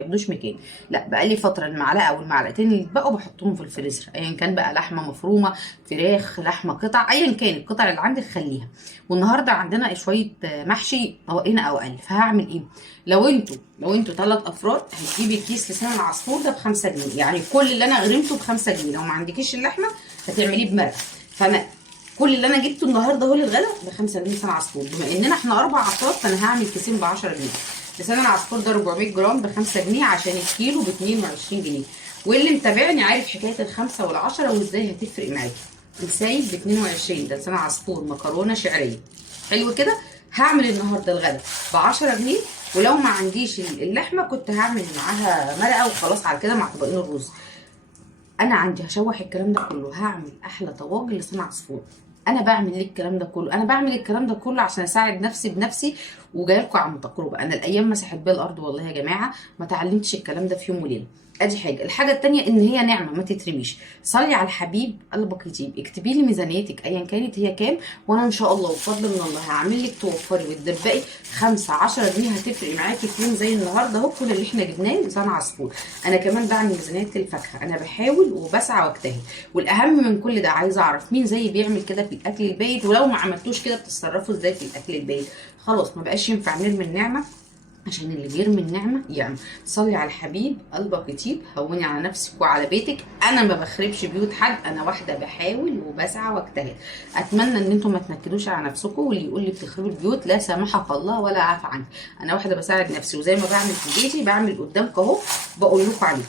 ياخدوش مكان. لا، بقى لي فتره المعلقه او المعلقتين اللي اتبقوا بحطهم في الفريزر، ايا كان بقى لحمه مفرومه، فراخ، لحمه قطع، ايا كان القطع اللي عندك خليها. والنهارده عندنا شويه محشي طواقين او قل، فهعمل ايه؟ لو انتوا 3 افراد هتجيبي كيس لسان العصفور ده ب5 جنيه، يعني كل اللي انا غرمته ب5 جنيه. لو ما عندكيش اللحمه هتعمليه بمرق. فانا كل اللي انا جبته النهارده هو للغدا ب5 جنيه لسان عصفور. بما اننا احنا 4 افراد فانا هعمل كيسين ب10 جنيه. لسان العصفور ده 400 جرام ب5 جنيه، عشان الكيلو ب22 جنيه. واللي متابعني عارف حكايه الخمسه والعشره وازاي هتفرق معاكي. السايب ب22 ده لسان عصفور مكرونه شعريه. حلو كده. هعمل النهارده الغدا ب10 جنيه. ولو ما عنديش اللحمه كنت هعمل معاها مرقه وخلاص على كده مع طبقين الرز. انا عندي هشوح الكلام ده كله، هعمل احلى طواجن لسان عصفور. انا بعمل ليه الكلام ده كله؟ انا بعمل الكلام ده كله عشان اساعد نفسي بنفسي، وجاي لكم عن تجربه. انا الايام مسحت بيا الارض والله يا جماعه، ما اتعلمتش الكلام ده في يوم وليله. ادي حاجه. الحاجه التانيه ان هي نعمه ما تترميش. صلي على الحبيب قلبك يطيب. اكتبي لي ميزانيتك ايا كانت هي كام، وانا ان شاء الله بفضل من الله هعمل لك توفري وتدبقي 5 10 جنيه. هتفرق معاكي في يوم زي النهارده اهو. كل اللي احنا جبناه لسان عصفور. انا كمان بعمل ميزانيه الفاكهه، انا بحاول وبسعى واجتهد. والاهم من كل ده عايزه اعرف مين زي بيعمل كده في الاكل البايت، ولو ما عملتوش كده بتتصرفوا ازاي في الاكل البايت. خلاص ما بقاش ينفع نرمي النعمه، عشان اللي بيرمي النعمه يعني. صلي على الحبيب قلبك يطيب. هوني على نفسك وعلى بيتك. انا ما بخربش بيوت حد، انا واحده بحاول وبسعى واجتهد. اتمنى ان انتم ما تنكدوش على نفسكم، واللي يقول لي بتخربوا البيوت لا سامحك الله ولا عفى عنك. انا واحده بساعد نفسي، وزي ما بعمل في بيتي بعمل قدامك اهو، بقول لكم عليه.